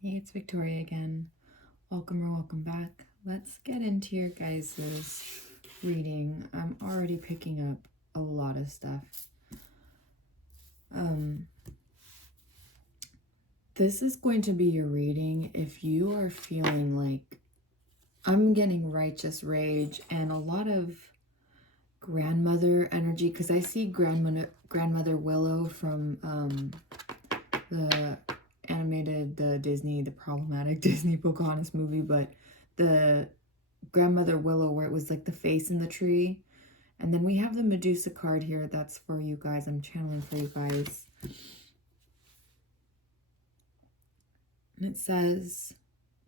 Hey, it's Victoria again. Welcome or welcome back. Let's get into your guys' reading. I'm already picking up a lot of stuff. This is going to be your reading if you are feeling like I'm getting righteous rage and a lot of grandmother energy, because I see grandmother Willow from the the problematic Disney Pocahontas movie, but the grandmother Willow where it was like the face in the tree. And then we have the Medusa card here. That's for you guys. I'm channeling for you guys. And it says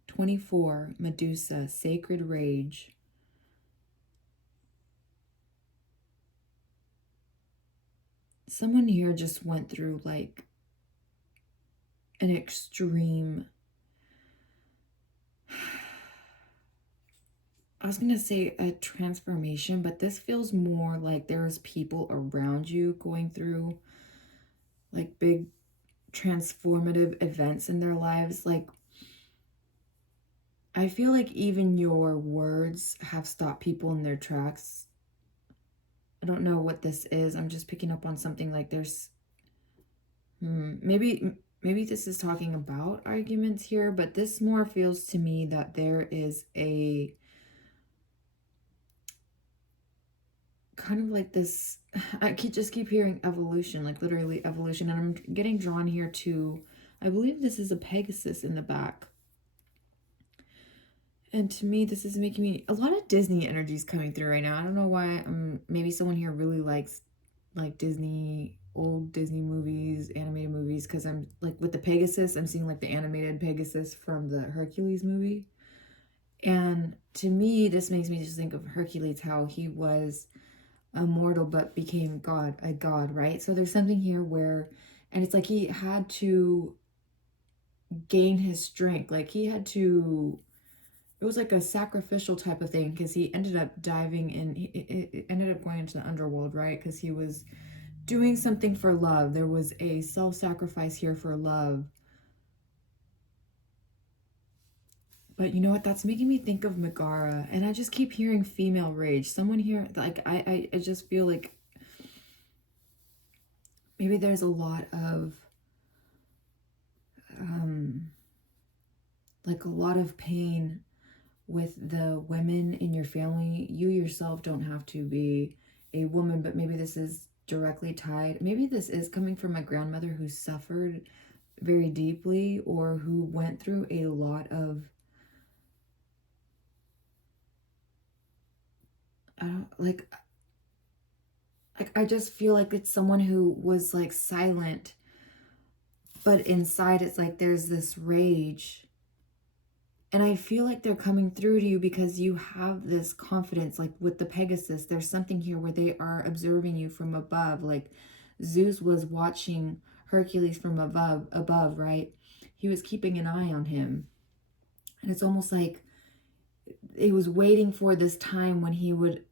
24, Medusa, Sacred Rage. Someone here just went through like an extreme, I was going to say a transformation, but this feels more like there's people around you going through like big transformative events in their lives. Like, I feel like even your words have stopped people in their tracks. I don't know what this is. I'm just picking up on something like there's maybe this is talking about arguments here, but this more feels to me that there is a kind of like this, just keep hearing evolution, like literally evolution, and I'm getting drawn here to, I believe this is a Pegasus in the back. And to me, this is making me a lot of Disney energies coming through right now. I don't know why. Maybe someone here really likes like Disney, old Disney movies, animated movies, because I'm like with the Pegasus, I'm seeing like the animated Pegasus from the Hercules movie. And to me, this makes me just think of Hercules, how he was a mortal but became a god, right? So there's something here where, and it's like he had to gain his strength, like he had to, it was like a sacrificial type of thing, because he ended up diving in, he ended up going into the underworld, right? Because he was doing something for love. There was a self-sacrifice here for love. But you know what? That's making me think of Megara. And I just keep hearing female rage. Someone here, like, I just feel like maybe there's a lot of, like a lot of pain with the women in your family. You yourself don't have to be a woman, but maybe this is directly tied. Maybe this is coming from a grandmother who suffered very deeply, or who went through a lot of, I don't like I just feel like it's someone who was like silent, but inside it's like there's this rage. And I feel like they're coming through to you because you have this confidence. Like with the Pegasus, there's something here where they are observing you from above. Like Zeus was watching Hercules from above, right? He was keeping an eye on him. And it's almost like he was waiting for this time when he would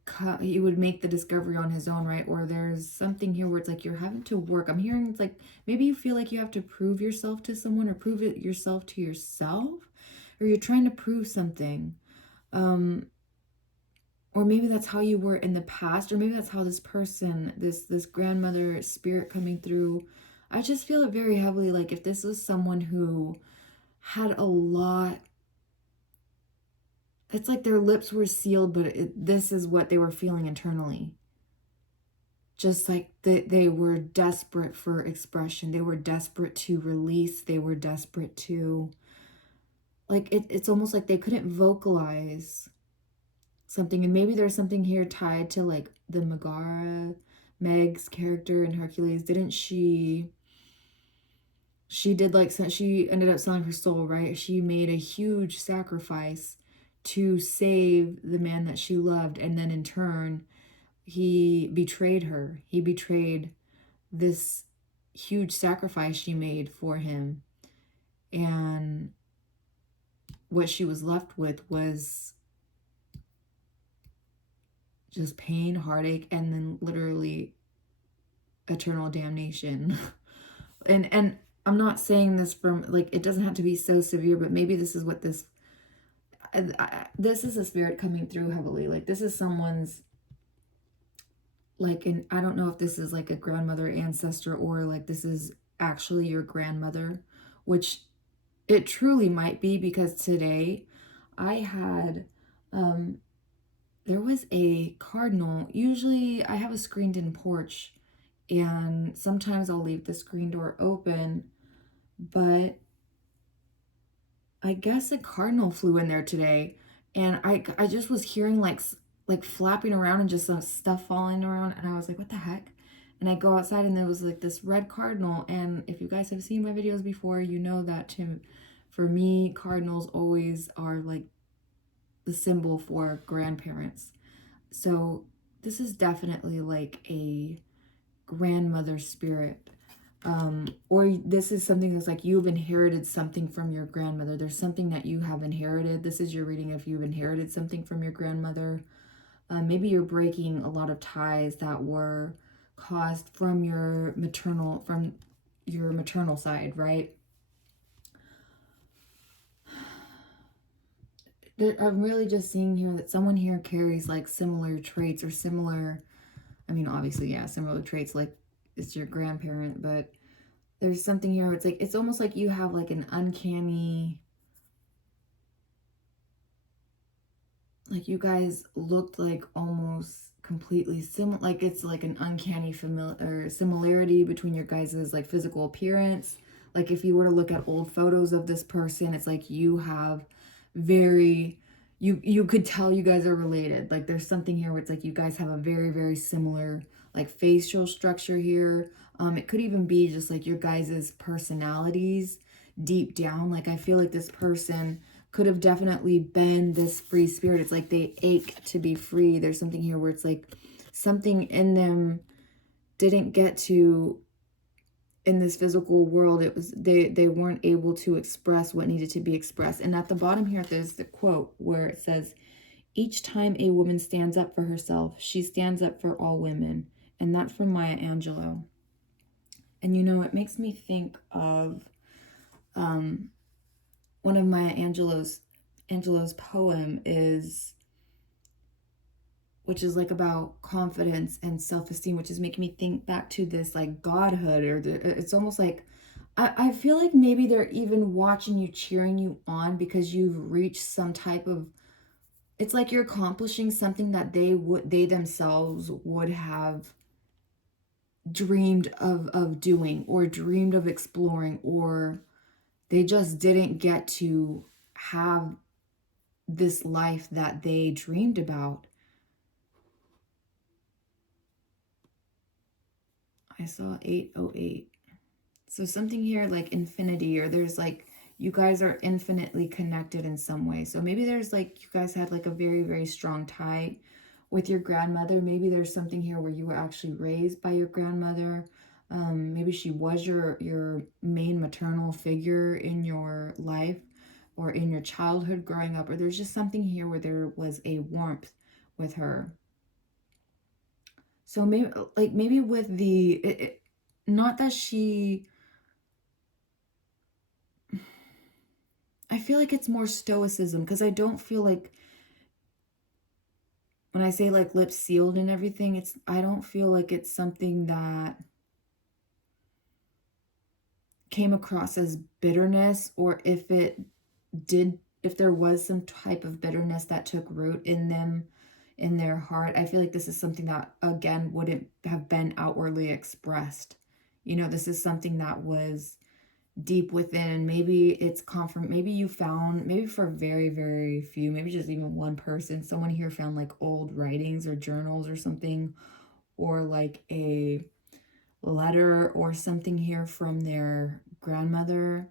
make the discovery on his own, right? Or there's something here where it's like you're having to work. I'm hearing it's like maybe you feel like you have to prove yourself to someone, or prove it yourself to yourself, or you're trying to prove something. Or maybe that's how you were in the past, or maybe that's how this person, this grandmother spirit coming through. I just feel it very heavily, like if this was someone who had a lot, it's like their lips were sealed, but this is what they were feeling internally. Just like they were desperate for expression. They were desperate to release. They were desperate to, like, it's almost like they couldn't vocalize something. And maybe there's something here tied to like the Meg's character in Hercules. Didn't she did like, she ended up selling her soul, right? She made a huge sacrifice to save the man that she loved, and then in turn he betrayed her. He betrayed this huge sacrifice she made for him, and what she was left with was just pain, heartache, and then literally eternal damnation. and I'm not saying this from, like, it doesn't have to be so severe, but maybe this is what this is a spirit coming through heavily. Like, this is someone's, like, and I don't know if this is like a grandmother ancestor or like this is actually your grandmother, which it truly might be, because today I had, there was a cardinal. Usually I have a screened in porch and sometimes I'll leave the screen door open, but I guess a cardinal flew in there today, and I just was hearing like flapping around and just some stuff falling around, and I was like, what the heck? And I go outside and there was like this red cardinal, and if you guys have seen my videos before, you know that for me, cardinals always are like the symbol for grandparents. So this is definitely like a grandmother spirit. Or this is something that's like you've inherited something from your grandmother. There's something that you have inherited. This is your reading if you've inherited something from your grandmother. Maybe you're breaking a lot of ties that were caused from your maternal side, right? I'm really just seeing here that someone here carries like similar traits or similar, I mean, obviously, yeah, similar traits, like it's your grandparent, but there's something here. It's like, it's almost like you have like an uncanny, like you guys looked like almost completely similar. Like it's like an uncanny similarity between your guys's like physical appearance. Like if you were to look at old photos of this person, it's like you have very, you could tell you guys are related. Like there's something here where it's like you guys have a very, very similar like facial structure here. It could even be just like your guys's personalities deep down. Like I feel like this person could have definitely been this free spirit. It's like they ache to be free. There's something here where it's like something in them didn't get to, in this physical world, it was they weren't able to express what needed to be expressed. And at the bottom here there's the quote where it says, each time a woman stands up for herself, she stands up for all women. And that's from Maya Angelou. And you know, it makes me think of one of Maya Angelou's poem is, which is like about confidence and self-esteem, which is making me think back to this like godhood, or it's almost like I feel like maybe they're even watching you, cheering you on because you've reached some type of, it's like you're accomplishing something that they themselves would have dreamed of doing or dreamed of exploring, or they just didn't get to have this life that they dreamed about. I saw 808. So something here like infinity, or there's like you guys are infinitely connected in some way. So maybe there's like you guys had like a very, very strong tie with your grandmother. Maybe there's something here where you were actually raised by your grandmother. Maybe she was your main maternal figure in your life or in your childhood growing up, or there's just something here where there was a warmth with her. So maybe with not that she, I feel like it's more stoicism, because I don't feel like when I say like lips sealed and everything, I don't feel like it's something that came across as bitterness, or if there was some type of bitterness that took root in them, in their heart. I feel like this is something that again wouldn't have been outwardly expressed. You know, this is something that was deep within. Maybe it's maybe you found, maybe for very, very few, maybe just even one person, someone here found like old writings or journals or something, or like a letter or something here from their grandmother.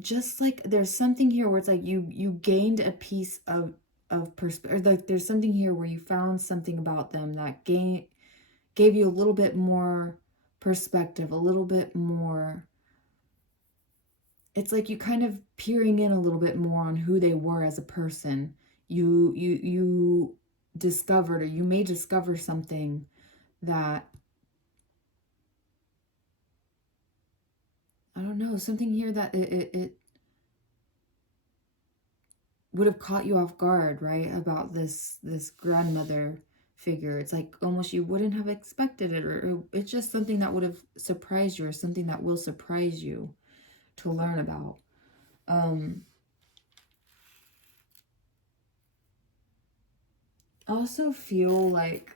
Just like there's something here where it's like you gained a piece of perspective. Like there's something here where you found something about them that gave you a little bit more perspective, a little bit more. It's like you kind of peering in a little bit more on who they were as a person. You discovered, or you may discover something that something here that it would have caught you off guard, right? About this grandmother figure. It's like almost you wouldn't have expected it, or it's just something that would have surprised you, or something that will surprise you to learn about. I also feel like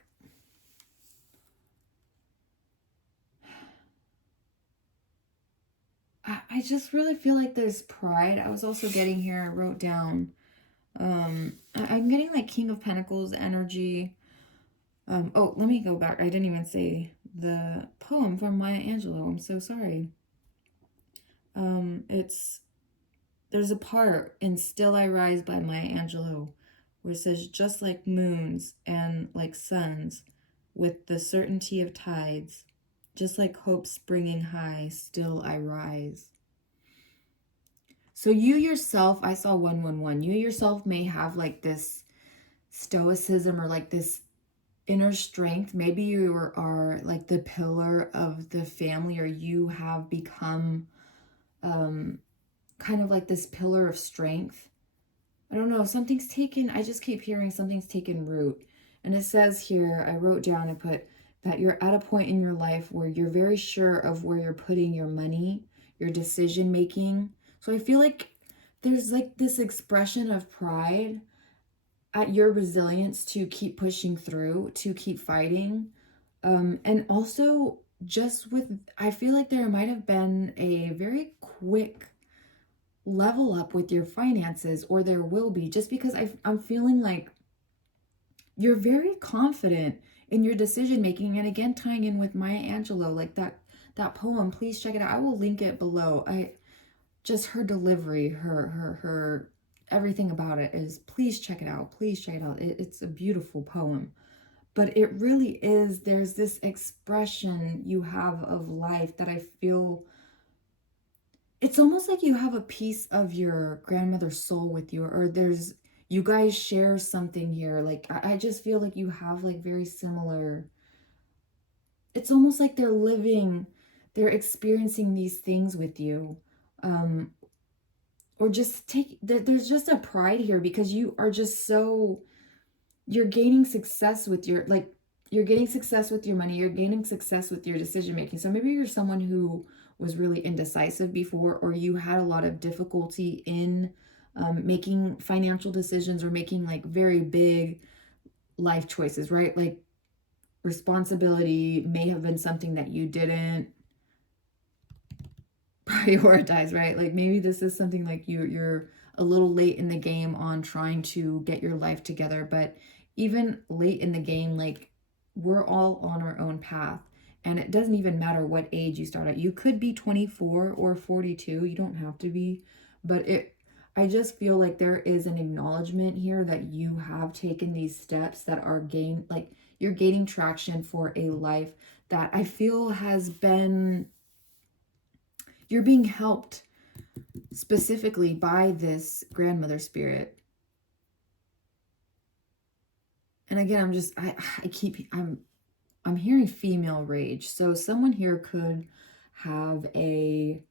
I just really feel like there's pride. I was also getting here, I wrote down, I'm getting like King of Pentacles energy. Oh, let me go back. I didn't even say the poem from Maya Angelou. I'm so sorry. There's a part in Still I Rise by Maya Angelou where it says, just like moons and like suns, with the certainty of tides, just like hope springing high, still I rise. So you yourself, I saw 111, you yourself may have like this stoicism or like this inner strength. Maybe you are like the pillar of the family, or you have become kind of like this pillar of strength. I don't know, something's taken, I just keep hearing something's taken root. And it says here, I wrote down, I put that you're at a point in your life where you're very sure of where you're putting your money, your decision making. So I feel like there's like this expression of pride at your resilience to keep pushing through, to keep fighting. And also just with, I feel like there might have been a very quick level up with your finances, or there will be, just because I'm feeling like you're very confident in your decision making. And again, tying in with Maya Angelou, like that poem, please check it out. I will link it below. I just, her delivery, her everything about it is, please check it out. Please check it out. It's a beautiful poem. But it really is, there's this expression you have of life that I feel, it's almost like you have a piece of your grandmother's soul with you, or there's, you guys share something here. Like, I just feel like you have like very similar, it's almost like they're experiencing these things with you. Or just there's just a pride here because you are just so, you're gaining success with your, like, you're getting success with your money, you're gaining success with your decision making. So maybe you're someone who was really indecisive before, or you had a lot of difficulty in making financial decisions, or making like very big life choices, right? Like responsibility may have been something that you didn't prioritize, right? Like maybe this is something like you're a little late in the game on trying to get your life together. But even late in the game, like, we're all on our own path, and it doesn't even matter what age you start at. You could be 24 or 42, you don't have to be. But I just feel like there is an acknowledgement here that you have taken these steps that are like, you're gaining traction for a life that I feel has been, you're being helped specifically by this grandmother spirit. And again, I'm hearing female rage. So someone here could have a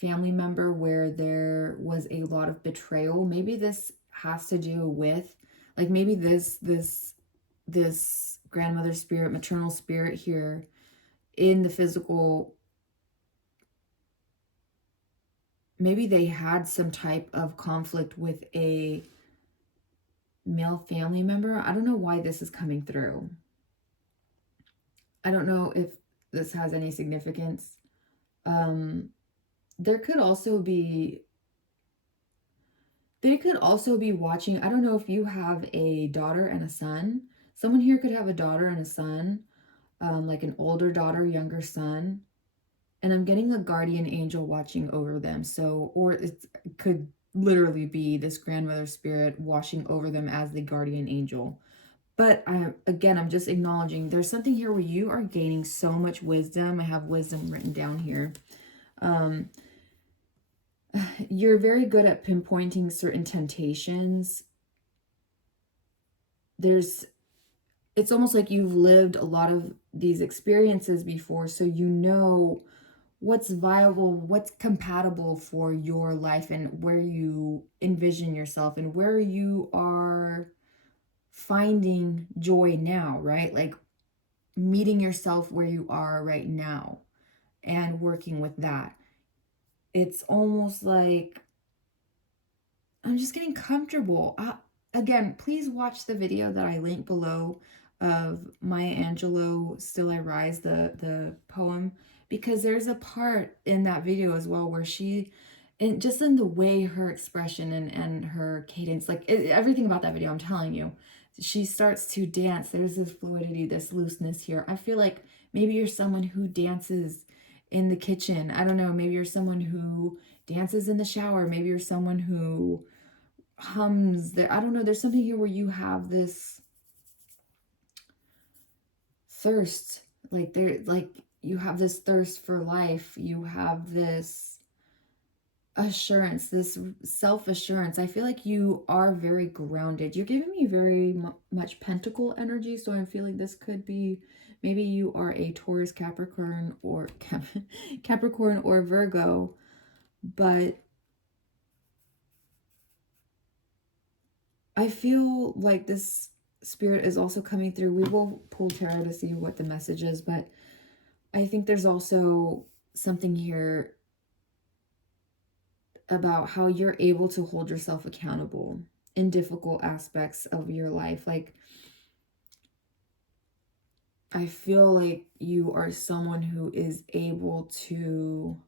family member where there was a lot of betrayal. Maybe this has to do with, like, maybe this grandmother spirit, maternal spirit here in the physical, maybe they had some type of conflict with a male family member. I don't know why this is coming through. I don't know if this has any significance. There could also be, they could also be watching. I don't know if you have a daughter and a son. Someone here could have a daughter and a son, like an older daughter, younger son. And I'm getting a guardian angel watching over them. So, or it could literally be this grandmother spirit watching over them as the guardian angel. But again, I'm just acknowledging there's something here where you are gaining so much wisdom. I have wisdom written down here. You're very good at pinpointing certain temptations. It's almost like you've lived a lot of these experiences before, so you know what's viable, what's compatible for your life and where you envision yourself and where you are finding joy now, right? Like meeting yourself where you are right now and working with that. It's almost like I'm just getting comfortable. Again, please watch the video that I link below of Maya Angelou, Still I Rise, the poem, because there's a part in that video as well where she, and just in the way her expression and her cadence, like everything about that video, I'm telling you, she starts to dance. There's this fluidity, this looseness here. I feel like maybe you're someone who dances in the kitchen. I don't know. Maybe you're someone who dances in the shower. Maybe you're someone who hums there. I don't know. There's something here where you have this thirst, like you have this thirst for life. You have this assurance, this self-assurance. I feel like you are very grounded. You're giving me very much pentacle energy, so I'm feeling this could be, maybe you are a Taurus, Capricorn, or Capricorn or Virgo, but I feel like this spirit is also coming through. We will pull tarot to see what the message is, but I think there's also something here about how you're able to hold yourself accountable in difficult aspects of your life. Like, I feel like you are someone who is able to,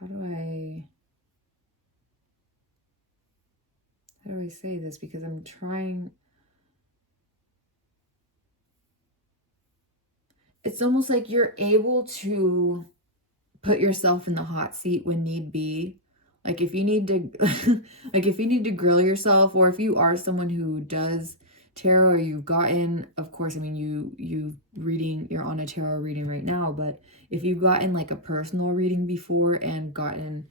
how do I say this? Because I'm trying, it's almost like you're able to put yourself in the hot seat when need be. Like if you need to like if you need to grill yourself, or if you are someone who does tarot, or you've gotten, of course, I mean, you reading, you're on a tarot reading right now, but if you've gotten like a personal reading before and gotten,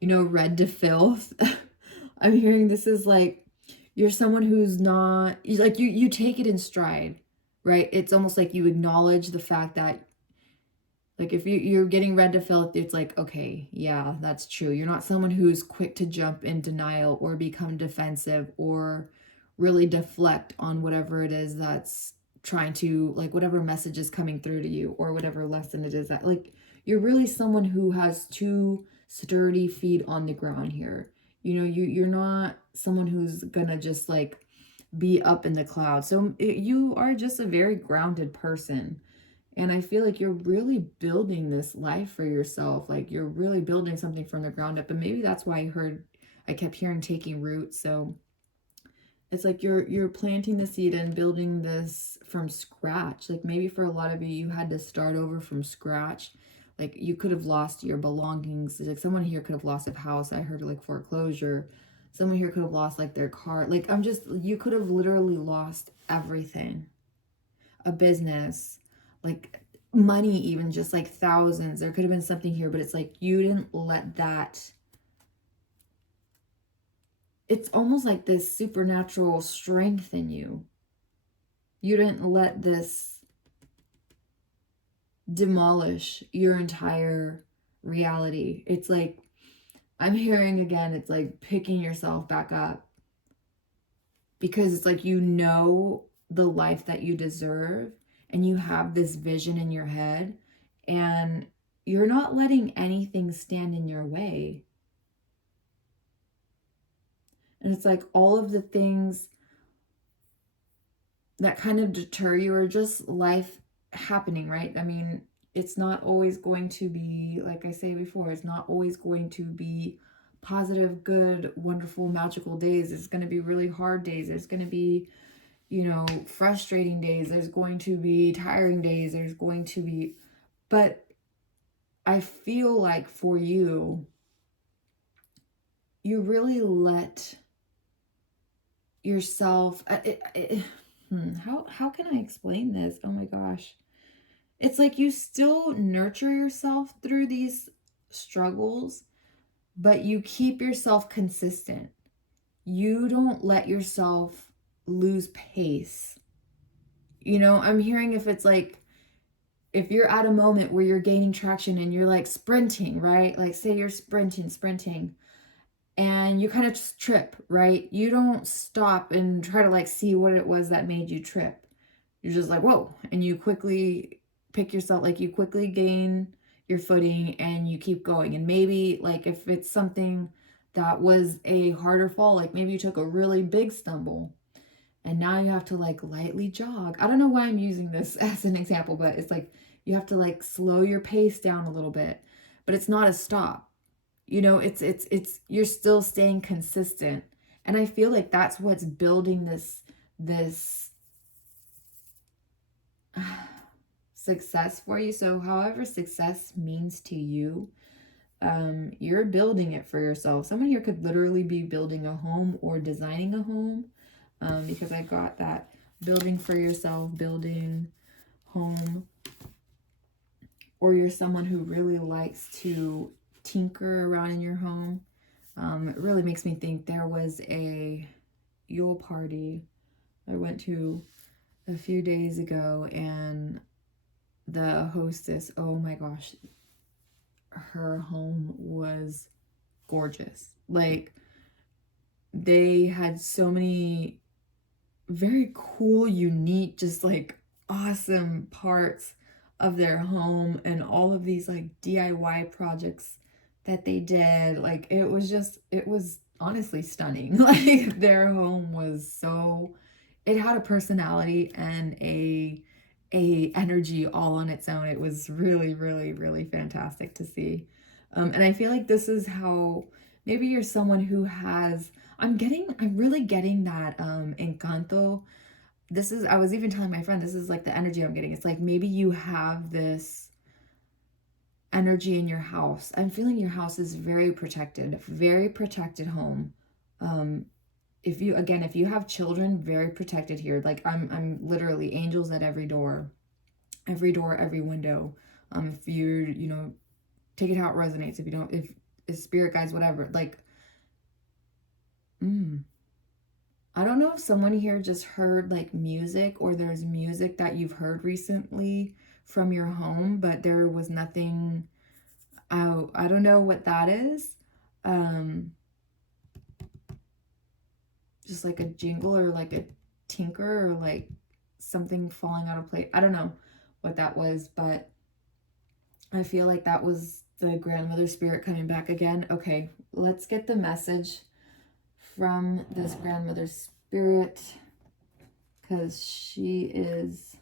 you know, read to filth, I'm hearing this is like you're someone who's not, like you take it in stride, right? It's almost like you acknowledge the fact that, like if you're getting read to filth, it's like, okay, yeah, that's true. You're not someone who's quick to jump in denial or become defensive or really deflect on whatever it is that's trying to, like whatever message is coming through to you or whatever lesson it is that, like, you're really someone who has two sturdy feet on the ground here. You know, you're not someone who's gonna just like be up in the clouds. So you are just a very grounded person. And I feel like you're really building this life for yourself. Like you're really building something from the ground up. And maybe that's why I kept hearing taking root. So it's like you're planting the seed and building this from scratch. Like maybe for a lot of you, you had to start over from scratch. Like you could have lost your belongings. Like someone here could have lost a house. I heard like foreclosure. Someone here could have lost like their car. Like you could have literally lost everything. A business, like money, even just like thousands. There could have been something here, but it's like you didn't let that. It's almost like this supernatural strength in you. You didn't let this demolish your entire reality. It's like, I'm hearing again, it's like picking yourself back up, because it's like, you know, the life that you deserve, and you have this vision in your head, and you're not letting anything stand in your way. And it's like all of the things that kind of deter you are just life happening, right? I mean, it's not always going to be, like I say before, it's not always going to be positive, good, wonderful, magical days. It's going to be really hard days. There's going to be, you know, frustrating days. There's going to be tiring days. There's going to be, but I feel like for you, you really let yourself, how can I explain this? Oh my gosh. It's like you still nurture yourself through these struggles, but you keep yourself consistent. You don't let yourself lose pace. You know, I'm hearing if it's like if you're at a moment where you're gaining traction and you're like sprinting, right? Like say you're sprinting, and you kind of just trip, right? You don't stop and try to like see what it was that made you trip. You're just like, whoa. And you quickly pick yourself, like you quickly gain your footing and you keep going. And maybe like if it's something that was a harder fall, like maybe you took a really big stumble and now you have to like lightly jog. I don't know why I'm using this as an example, but it's like you have to like slow your pace down a little bit, but it's not a stop. You know, it's you're still staying consistent. And I feel like that's what's building this success for you. So however success means to you, you're building it for yourself. Someone here could literally be building a home or designing a home, because I got that building for yourself, building home, or you're someone who really likes to tinker around in your home. It really makes me think there was a Yule party I went to a few days ago, and the hostess, oh my gosh, her home was gorgeous. Like, they had so many very cool, unique, just like awesome parts of their home, and all of these like DIY projects that they did. Like, it was honestly stunning. Like, their home was so, it had a personality and a energy all on its own. It was really, really, really fantastic to see. And I feel like this is how maybe you're someone who has, I'm really getting that encanto. This is, I was even telling my friend, this is like the energy I'm getting. It's like maybe you have this energy in your house. I'm feeling your house is very protected home. If you have children, very protected here. Like I'm literally angels at every door, every window. If you take it how it resonates. If you don't, if spirit guides, whatever, like, I don't know if someone here just heard like music, or there's music that you've heard recently from your home, but there was nothing. I don't know what that is. Just like a jingle or like a tinker or like something falling out of place. I don't know what that was, but I feel like that was the grandmother spirit coming back again. Okay, let's get the message from this grandmother spirit, because she is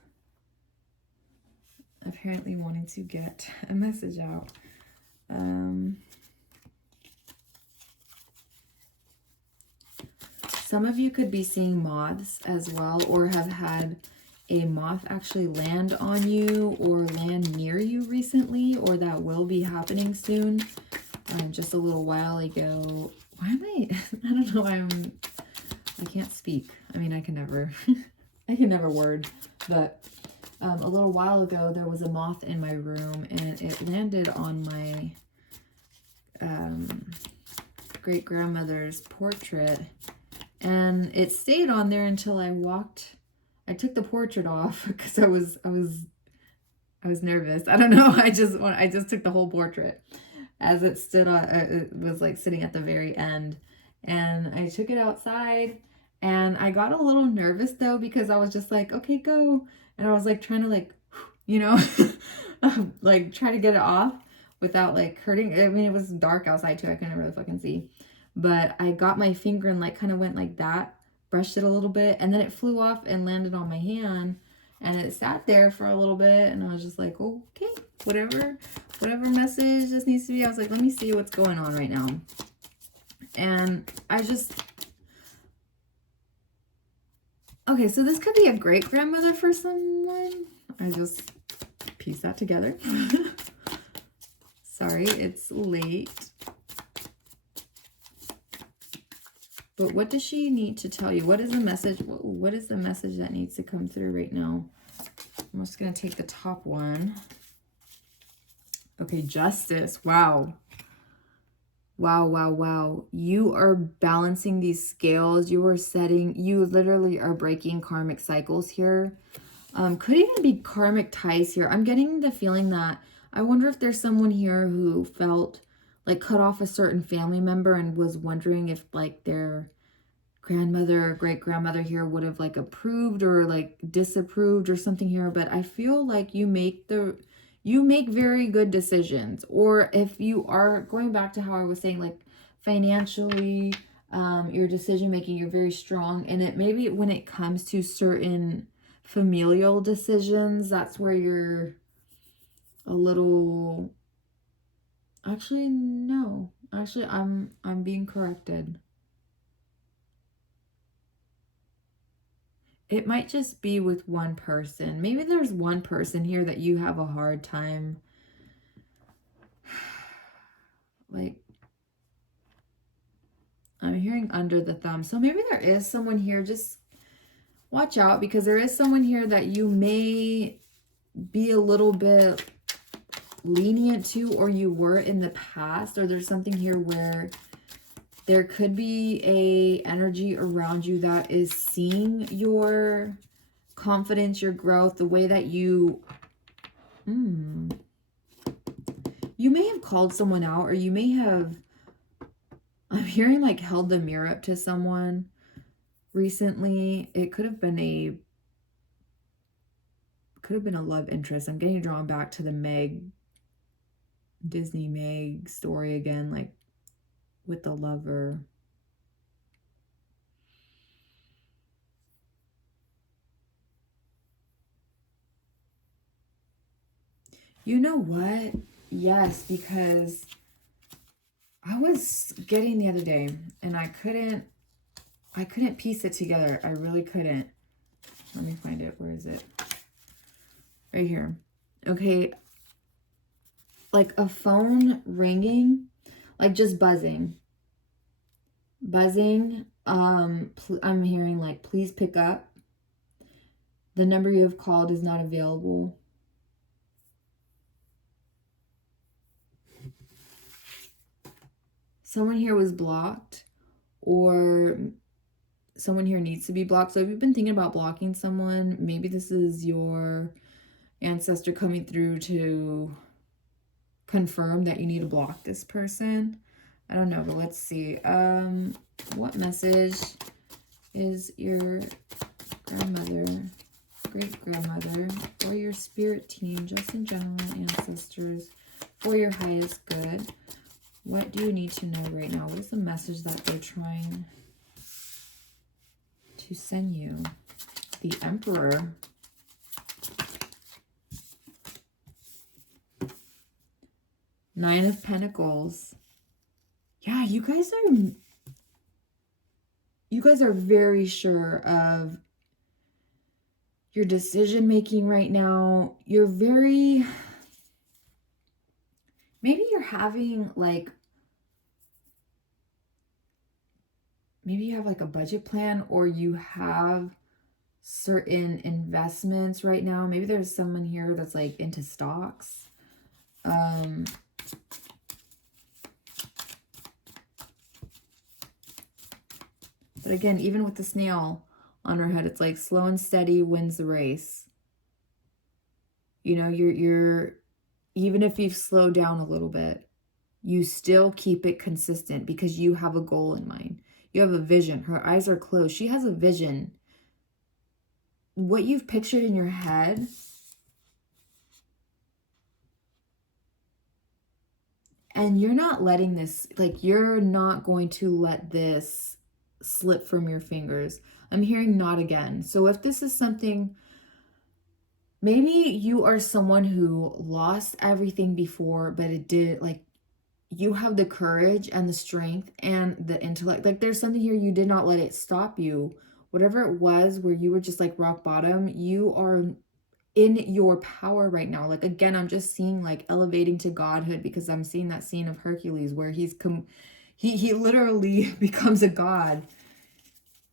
apparently wanting to get a message out. Some of you could be seeing moths as well, or have had a moth actually land on you or land near you recently, or that will be happening soon. Just a little while ago. Why am I don't know why I can't speak. I mean, I can never word, but a little while ago there was a moth in my room, and it landed on my great grandmother's portrait, and it stayed on there until I took the portrait off because I was nervous. I don't know. I just took the whole portrait as it stood on. It was like sitting at the very end, and I took it outside, and I got a little nervous though, because I was just like, okay, go, and I was like trying to like, like try to get it off without like hurting. I mean, it was dark outside too. I couldn't really fucking see, but I got my finger and like kind of went like that, brushed it a little bit, and then it flew off and landed on my hand, and it sat there for a little bit, and I was just like, okay, whatever message this needs to be. I was like, let me see what's going on right now. And okay, so this could be a great grandmother for someone. I just pieced that together. Sorry, it's late. But what does she need to tell you? What is the message? What is the message that needs to come through right now? I'm just going to take the top one. Okay, justice. Wow. Wow. You are balancing these scales. You literally are breaking karmic cycles here. Could even be karmic ties here. I'm getting the feeling that I wonder if there's someone here who felt like cut off a certain family member and was wondering if like their grandmother or great grandmother here would have like approved or like disapproved or something here. But I feel like you make very good decisions. Or if you are going back to how I was saying, like financially, your decision making, you're very strong in it. Maybe when it comes to certain familial decisions, that's where you're a little, actually no, actually I'm being corrected. It might just be with one person. Maybe there's one person here that you have a hard time, like, I'm hearing under the thumb. So maybe there is someone here. Just watch out, because there is someone here that you may be a little bit lenient to, or you were in the past, or there's something here where there could be a energy around you that is seeing your confidence, your growth, the way that you may have called someone out, or you may have, I'm hearing like held the mirror up to someone recently. It could have been a love interest. I'm getting drawn back to the Disney Meg story again, like with the lover. You know what? Yes, because I was getting the other day and I couldn't piece it together. I really couldn't. Let me find it. Where is it? Right here. Okay. Like a phone ringing, like just buzzing. Buzzing. I'm hearing like, please pick up. The number you have called is not available. Someone here was blocked, or someone here needs to be blocked. So if you've been thinking about blocking someone, maybe this is your ancestor coming through to confirm that you need to block this person. I don't know, but let's see. What message is your grandmother, great grandmother, or your spirit team, just in general, ancestors, for your highest good? What do you need to know right now? What is the message that they're trying to send you? The Emperor. Nine of Pentacles. Yeah, you guys are very sure of your decision making right now. You're very, maybe you're having like, maybe you have like a budget plan, or you have certain investments right now. Maybe there's someone here that's like into stocks. But again, even with the snail on her head, it's like slow and steady wins the race. You know, you're even if you've slowed down a little bit, you still keep it consistent because you have a goal in mind. You have a vision. Her eyes are closed. She has a vision. What you've pictured in your head, and you're not letting this, like, you're not going to let this slip from your fingers. I'm hearing not again. So if this is something, maybe you are someone who lost everything before, but it did, like, you have the courage and the strength and the intellect. Like, there's something here, you did not let it stop you. Whatever it was where you were just like rock bottom, you are in your power right now. Like, again, I'm just seeing like elevating to godhood, because I'm seeing that scene of Hercules where he literally becomes a god.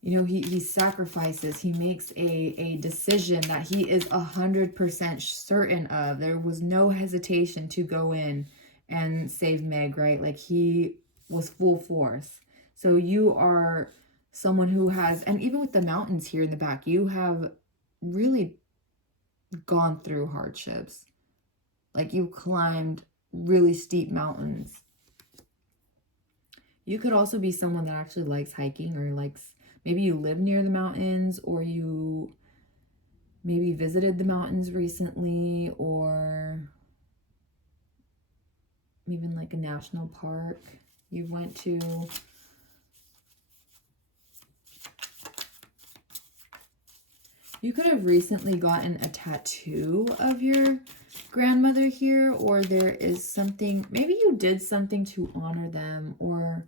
You know, he sacrifices, he makes a decision that he is 100% certain of. There was no hesitation to go in and save Meg, right? Like, he was full force. So you are someone who has, and even with the mountains here in the back, you have really gone through hardships. Like you've climbed really steep mountains. You could also be someone that actually likes hiking, or likes, maybe you live near the mountains, or you maybe visited the mountains recently, or even like a national park you went to. You could have recently gotten a tattoo of your grandmother here, or there is something, maybe you did something to honor them, or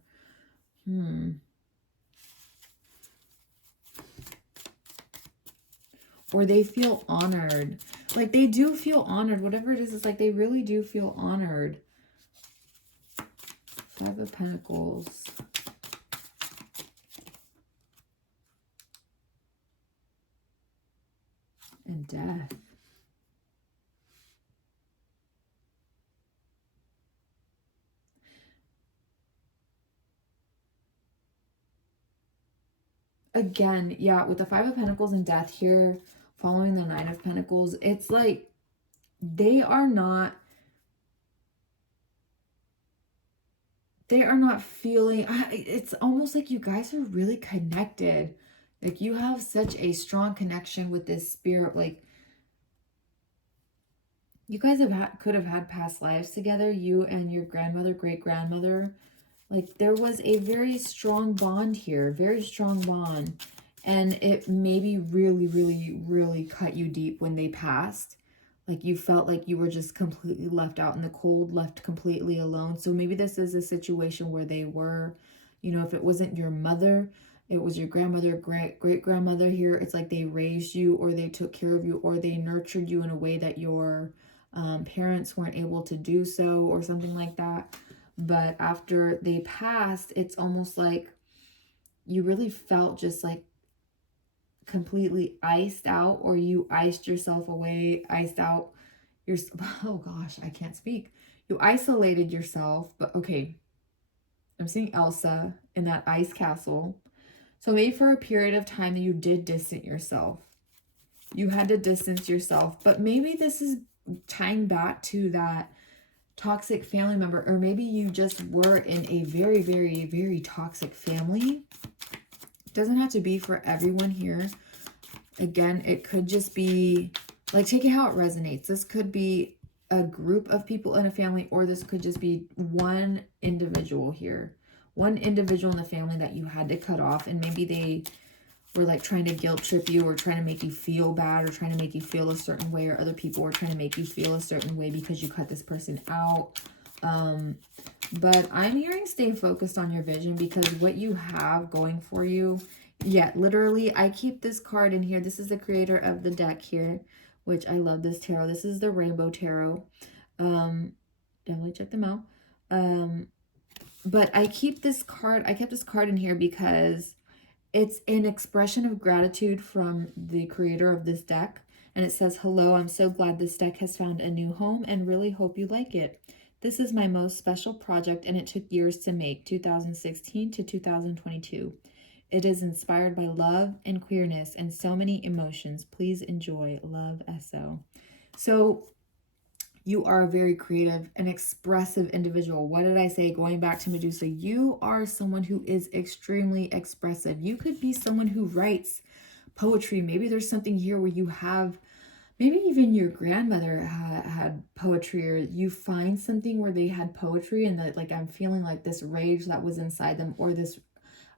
or they feel honored. Like they do feel honored. Whatever it is, it's like they really do feel honored. Five of Pentacles. And Death. Again, yeah, with the Five of Pentacles and Death here, following the Nine of Pentacles, it's like they are not feeling, it's almost like you guys are really connected. Like you have such a strong connection with this spirit. Like you guys could have had past lives together, you and your grandmother, great-grandmother. Like there was a very strong bond here, very strong bond. And it maybe really, really, really cut you deep when they passed. Like you felt like you were just completely left out in the cold, left completely alone. So maybe this is a situation where they were, you know, if it wasn't your mother, it was your grandmother, great-grandmother here. It's like they raised you, or they took care of you, or they nurtured you in a way that your parents weren't able to do so, or something like that. But after they passed, it's almost like you really felt just like completely iced out, or you iced yourself away, iced out your, oh gosh, I can't speak. You isolated yourself, but okay. I'm seeing Elsa in that ice castle. So maybe for a period of time that you did distance yourself. You had to distance yourself, but maybe this is tying back to that toxic family member, or maybe you just were in a very, very, very toxic family. It doesn't have to be for everyone here. Again, it could just be, like, take it how it resonates. This could be a group of people in a family, or this could just be one individual here. One individual in the family that you had to cut off, and maybe they were like trying to guilt trip you, or trying to make you feel bad, or trying to make you feel a certain way, or other people were trying to make you feel a certain way because you cut this person out. But I'm hearing stay focused on your vision, because what you have going for you, yeah, literally, I keep this card in here. This is the creator of the deck here, which I love this tarot. This is the Rainbow Tarot. Definitely check them out. But I keep this card, I kept this card in here because it's an expression of gratitude from the creator of this deck. And it says, "Hello, I'm so glad this deck has found a new home and really hope you like it. This is my most special project and it took years to make, 2016 to 2022. It is inspired by love and queerness and so many emotions. Please enjoy. Love, SO." So you are a very creative and expressive individual. What did I say? Going back to Medusa, you are someone who is extremely expressive. You could be someone who writes poetry. Maybe there's something here where you have, maybe even your grandmother had poetry, or you find something where they had poetry, and that, like, I'm feeling like this rage that was inside them, or this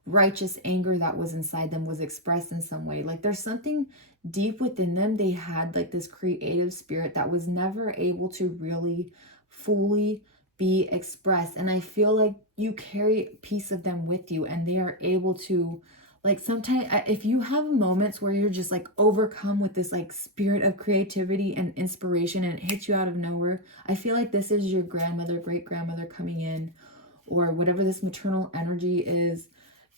righteous anger that was inside them was expressed in some way. Like there's something deep within them. They had like this creative spirit that was never able to really fully be expressed. And I feel like you carry a piece of them with you, and they are able to, like, sometimes if you have moments where you're just like overcome with this like spirit of creativity and inspiration, and it hits you out of nowhere, I feel like this is your grandmother, great-grandmother coming in, or whatever this maternal energy is.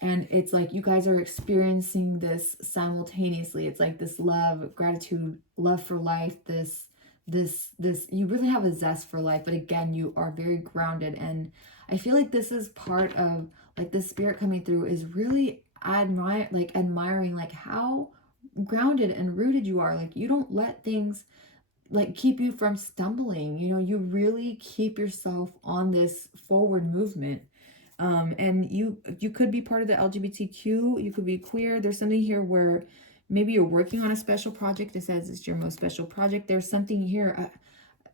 And it's like you guys are experiencing this simultaneously. It's like this love, gratitude, love for life, this, you really have a zest for life. But again, you are very grounded. And I feel like this is part of, like, this spirit coming through is really admiring like how grounded and rooted you are. Like, you don't let things like keep you from stumbling. You know, you really keep yourself on this forward movement. And you could be part of the LGBTQ, you could be queer. There's something here where maybe you're working on a special project. It says it's your most special project. There's something here,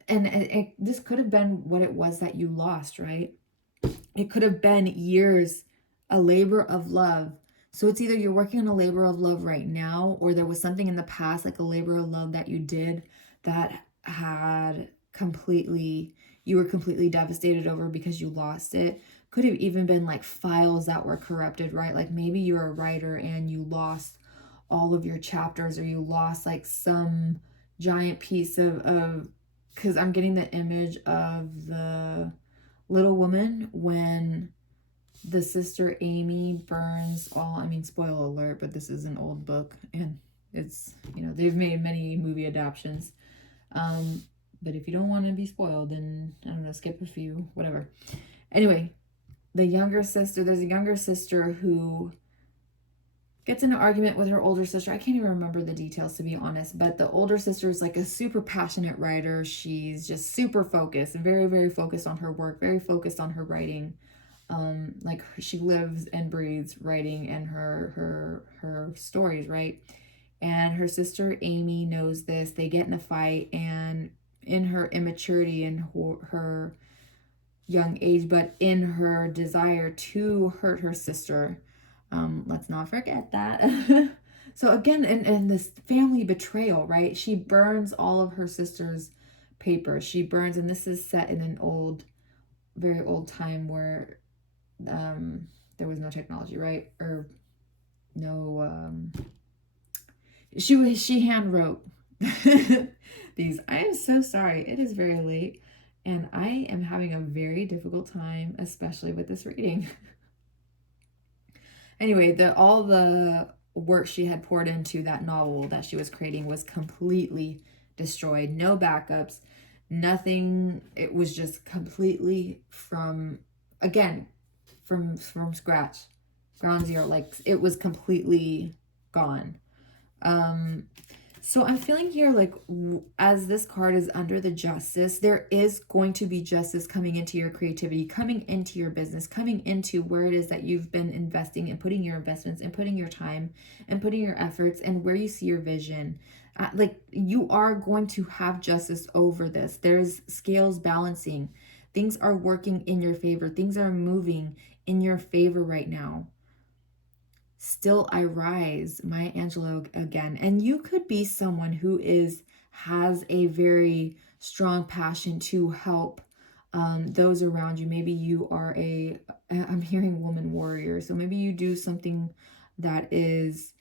and this could have been what it was that you lost, right? It could have been years, a labor of love. So it's either you're working on a labor of love right now, or there was something in the past, like a labor of love that you did that had completely, you were completely devastated over because you lost it. Could have even been like files that were corrupted, right? Like maybe you're a writer and you lost all of your chapters, or you lost like some giant piece of because I'm getting the image of the Little Woman when the sister Amy burns all, I mean, spoiler alert, but this is an old book and it's, you know, they've made many movie adaptations. But if you don't want to be spoiled, then I don't know, skip a few, whatever. Anyway, the younger sister, there's a younger sister who gets in an argument with her older sister. I can't even remember the details, to be honest, but the older sister is like a super passionate writer. She's just super focused, very, very focused on her work, very focused on her writing. Like she lives and breathes writing and her stories, right? And her sister Amy knows this. They get in a fight, and in her immaturity and her young age, but in her desire to hurt her sister, let's not forget that. So again, in this family betrayal, right? She burns all of her sister's papers. She burns, and this is set in an old, very old time where there was no technology, right? Or no, she hand wrote these. I am so sorry. It is very late, and I am having a very difficult time, especially with this reading. Anyway, all the work she had poured into that novel that she was creating was completely destroyed. No backups, nothing. It was just completely from scratch, ground zero. Like it was completely gone. So I'm feeling here like as this card is under the justice, there is going to be justice coming into your creativity, coming into your business, coming into where it is that you've been investing and putting your investments and putting your time and putting your efforts and where you see your vision. Like you are going to have justice over this. There's scales balancing. Things are working in your favor. Things are moving in your favor right now. Still I rise, Maya Angelou again. And you could be someone who has a very strong passion to help those around you. Maybe you are I'm hearing woman warrior. So maybe you do something that is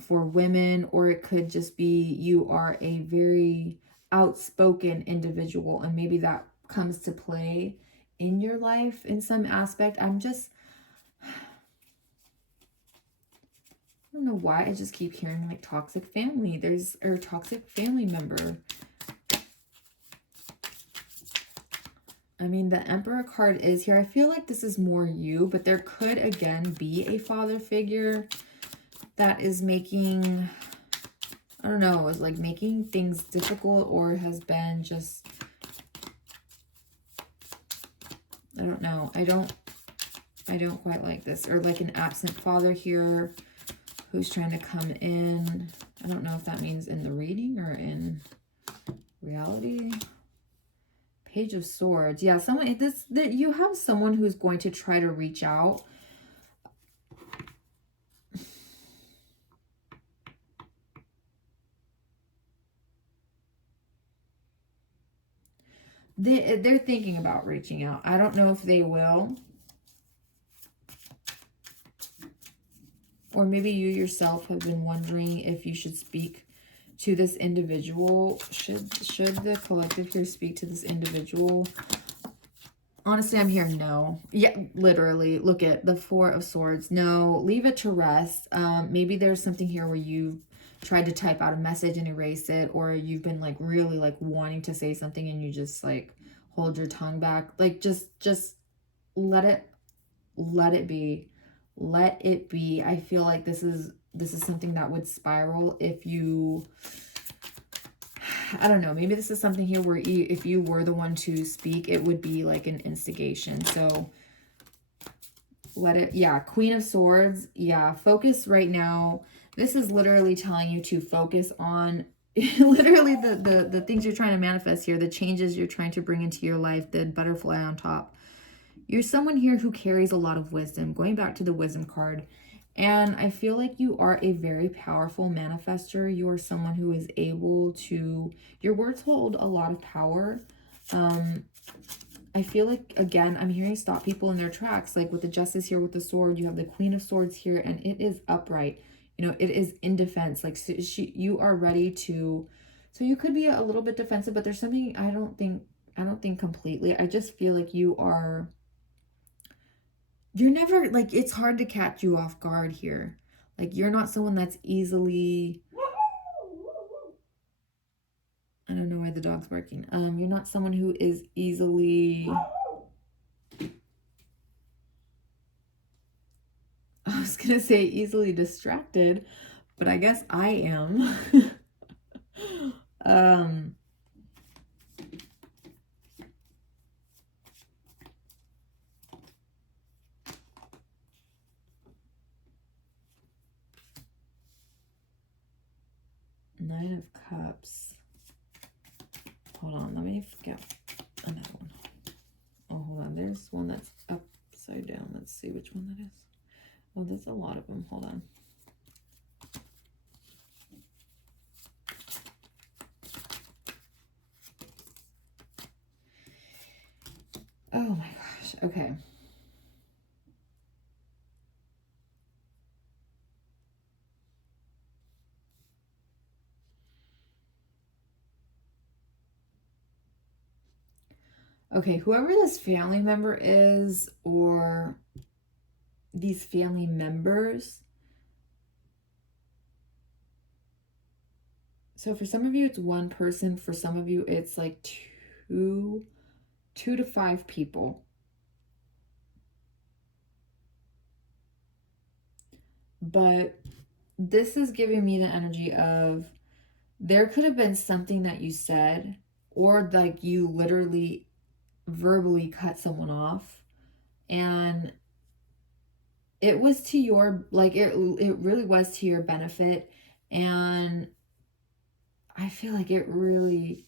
for women, or it could just be you are a very outspoken individual, and maybe that comes to play in your life in some aspect. I don't know why I just keep hearing like toxic family. Or toxic family member. I mean, the Emperor card is here. I feel like this is more you, but there could again be a father figure that is making, I don't know, is like making things difficult, or has been just, I don't know. I don't quite like this. Or like an absent father here who's trying to come in. I don't know if that means in the reading or in reality. Page of Swords. Yeah, that you have someone who's going to try to reach out. They're thinking about reaching out. I don't know if they will. Or maybe you yourself have been wondering if you should speak to this individual. Should the collective here speak to this individual? Honestly, I'm hearing no. Yeah, literally. Look at the Four of Swords. No, leave it to rest. Maybe there's something here where you've tried to type out a message and erase it, or you've been like really like wanting to say something and you just like hold your tongue back. Like just let it be. Let it be. I feel like this is this is something that would spiral if you, I don't know, maybe this is something here where if you were the one to speak, it would be like an instigation. So let it, yeah, Queen of Swords, yeah, focus right now. This is literally telling you to focus on literally the things you're trying to manifest here, the changes you're trying to bring into your life, the butterfly on top. You're someone here who carries a lot of wisdom, going back to the wisdom card. And I feel like you are a very powerful manifester. You are someone who is able to, your words hold a lot of power. I feel like, again, I'm hearing stop people in their tracks. Like with the Justice here with the sword, you have the Queen of Swords here, and it is upright. You know, it is in defense. Like you are ready to, so you could be a little bit defensive, but there's something I don't think completely. I just feel like you're never, like, it's hard to catch you off guard here. Like, you're not someone that's easily, I don't know why the dog's barking. You're not someone who is easily, I was gonna say easily distracted, but I guess I am. Nine of Cups. Hold on, let me get another one. Oh, hold on, there's one that's upside down. Let's see which one that is. Oh, there's a lot of them. Hold on. Oh my gosh. Okay. Okay, whoever this family member is, or these family members. So for some of you, it's one person. For some of you, it's like two to five people. But this is giving me the energy of there could have been something that you said, or like you literally verbally cut someone off, and it was to your, like, it really was to your benefit. And I feel like it really,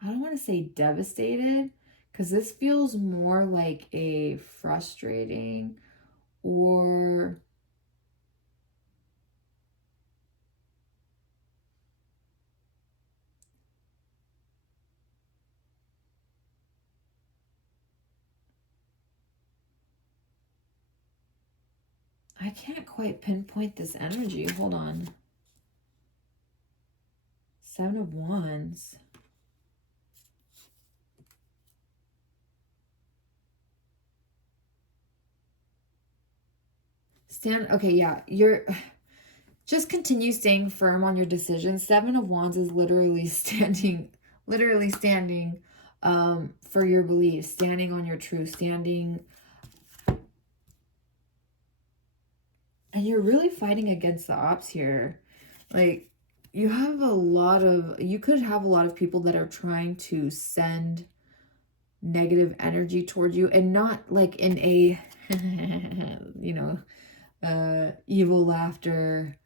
I don't want to say devastated, because this feels more like a frustrating, or I can't quite pinpoint this energy. Hold on. Seven of Wands. Okay, yeah, you're just continue staying firm on your decision. Seven of Wands is literally standing for your beliefs, standing on your truth, standing, and you're really fighting against the odds here. Like, you could have a lot of people that are trying to send negative energy towards you, and not like in a evil laughter,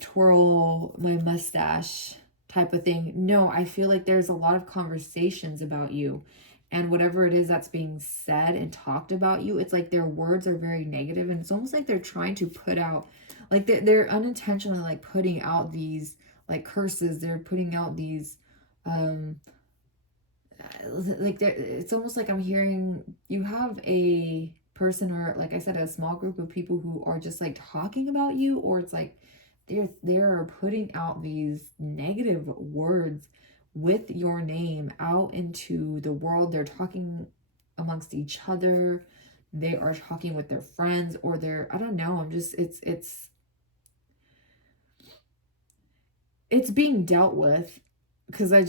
twirl my mustache type of thing. No, I feel like there's a lot of conversations about you, and whatever it is that's being said and talked about you, it's like their words are very negative, and it's almost like they're trying to put out, like they're unintentionally like putting out these like curses. They're putting out these like it's almost like I'm hearing you have a person, or like I said, a small group of people who are just like talking about you, or it's like they're putting out these negative words with your name out into the world. They're talking amongst each other, they are talking with their friends, or they're, I don't know, I'm just, it's being dealt with, because I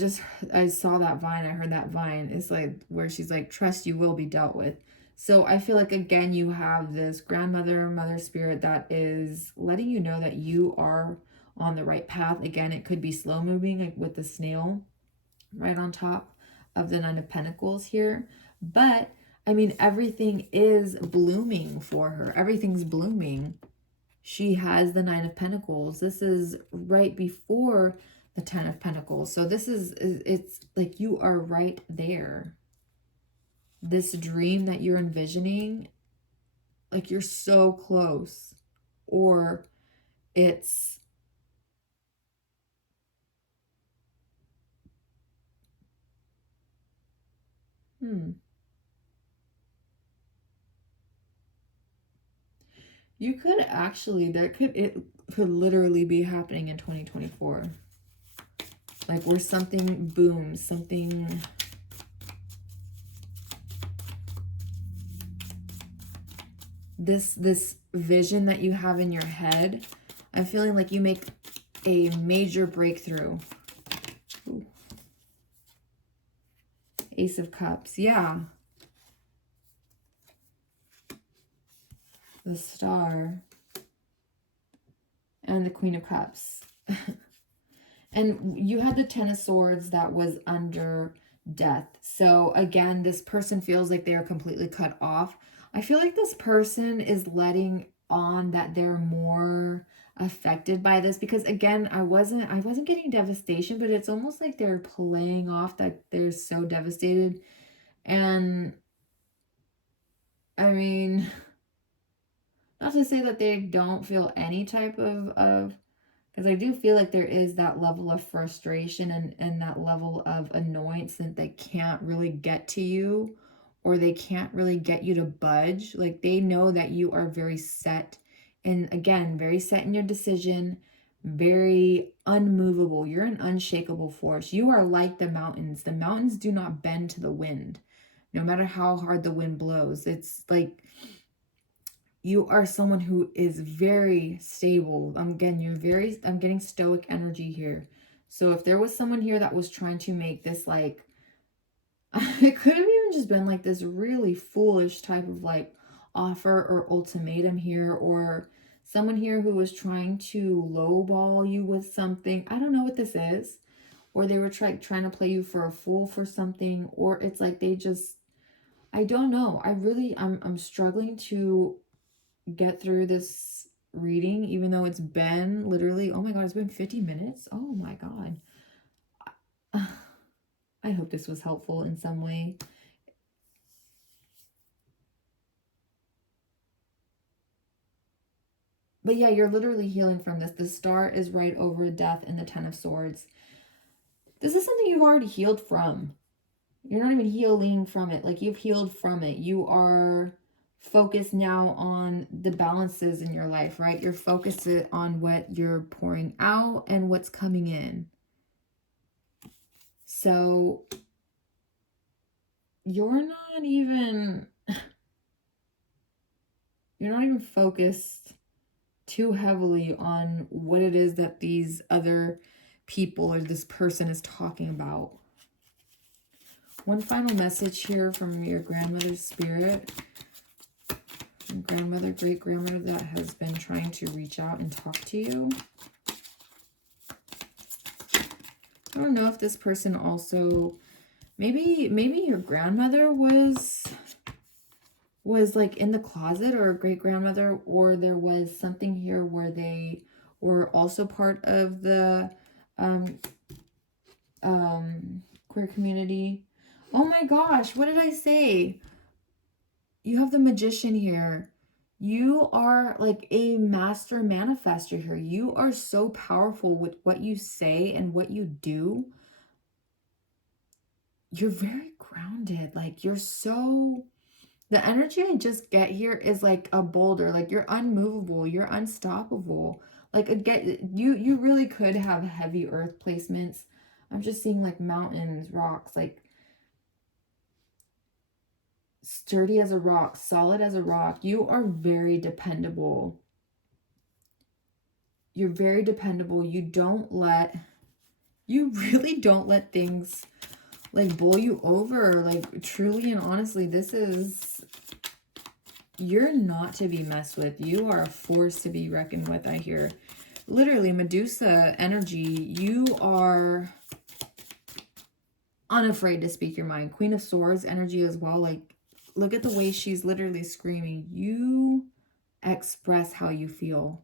saw that vine, I heard that vine. It's like where she's like, trust you will be dealt with. So I feel like, again, you have this grandmother, mother spirit that is letting you know that you are on the right path. Again, it could be slow moving, like with the snail right on top of the Nine of Pentacles here. But, I mean, everything is blooming for her. Everything's blooming. She has the Nine of Pentacles. This is right before the Ten of Pentacles. So this is, it's like you are right there. This dream that you're envisioning, like you're so close. Or it's, you could actually, it could literally be happening in 2024. Like where something booms, something, this vision that you have in your head, I'm feeling like you make a major breakthrough. Ooh. Ace of Cups, yeah. The Star. And the Queen of Cups. And you had the Ten of Swords that was under death. So again, this person feels like they are completely cut off. I feel like this person is letting on that they're more affected by this, because again, I wasn't getting devastation, but it's almost like they're playing off that they're so devastated. And I mean, not to say that they don't feel any type of because I do feel like there is that level of frustration and that level of annoyance that they can't really get to you, or they can't really get you to budge. Like they know that you are very set, and again, very set in your decision, very unmovable. You're an unshakable force. You are like the mountains. The mountains do not bend to the wind, no matter how hard the wind blows. It's like you are someone who is very stable. Again, I'm getting stoic energy here. So if there was someone here that was trying to make this like, it could have even just been like this really foolish type of like offer or ultimatum here, or someone here who was trying to lowball you with something. I don't know what this is. Or they were trying to play you for a fool for something, or it's like they just, I don't know. I'm struggling to get through this reading, even though it's been literally, oh my god, it's been 50 minutes. Oh my god. I hope this was helpful in some way. But yeah, you're literally healing from this. The Star is right over death and the Ten of Swords. This is something you've already healed from. You're not even healing from it. Like you've healed from it. You are focused now on the balances in your life, right? You're focused on what you're pouring out and what's coming in. So you're not even focused too heavily on what it is that these other people or this person is talking about. One final message here from your grandmother's spirit. Grandmother, great grandmother that has been trying to reach out and talk to you. I don't know if this person also, maybe your grandmother was like in the closet, or a great grandmother, or there was something here where they were also part of the queer community. Oh my gosh, what did I say? You have the Magician here. You are like a master manifester here. You are so powerful with what you say and what you do. You're very grounded. Like you're so, the energy I just get here is like a boulder. Like you're unmovable. You're unstoppable. Like again, you really could have heavy earth placements. I'm just seeing like mountains, rocks, like sturdy as a rock, solid as a rock. You are very dependable. You're very dependable. You really don't let things like bowl you over. Like truly and honestly, this is you're not to be messed with. You are a force to be reckoned with, I hear. Literally, Medusa energy, you are unafraid to speak your mind. Queen of Swords energy as well. Like, look at the way she's literally screaming. You express how you feel.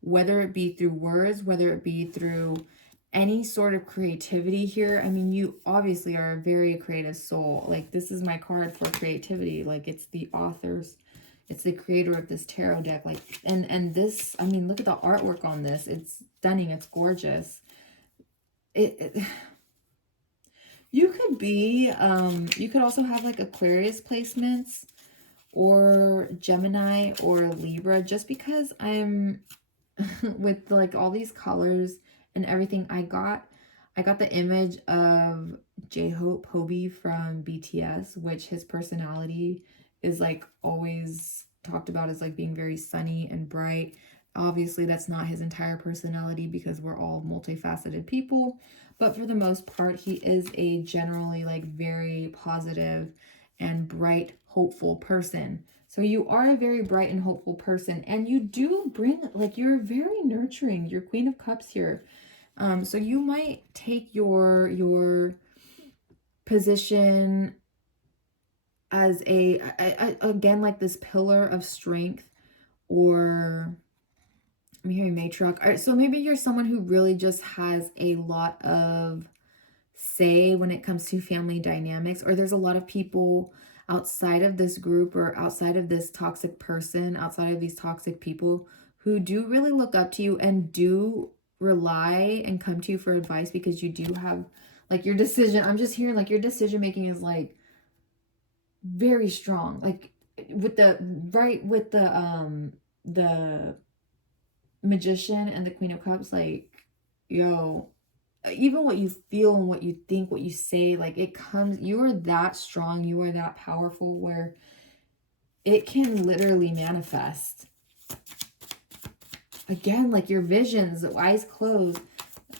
Whether it be through words, whether it be through any sort of creativity here. I mean, you obviously are a very creative soul. Like, this is my card for creativity. Like, it's the authors. It's the creator of this tarot deck. Like, and this, I mean, look at the artwork on this. It's stunning. It's gorgeous. You could be, you could also have like Aquarius placements or Gemini or Libra, just because I'm with like all these colors and everything. I got the image of J-Hope Hobie from BTS, which his personality is like always talked about as like being very sunny and bright. Obviously, that's not his entire personality because we're all multifaceted people. But for the most part, he is a generally like very positive and bright, hopeful person. So you are a very bright and hopeful person. And you do bring, like, you're very nurturing. You're Queen of Cups here. So you might take your position as again, like this pillar of strength, or I'm hearing matriarch. All right, so maybe you're someone who really just has a lot of say when it comes to family dynamics, or there's a lot of people outside of this group or outside of this toxic person, outside of these toxic people who do really look up to you and do rely and come to you for advice, because you do have like your decision. I'm just hearing like your decision making is like very strong, like with the Magician and the Queen of Cups. Like, yo, even what you feel and what you think, what you say, like it comes, you are that strong, you are that powerful where it can literally manifest. Again, like your visions, eyes closed,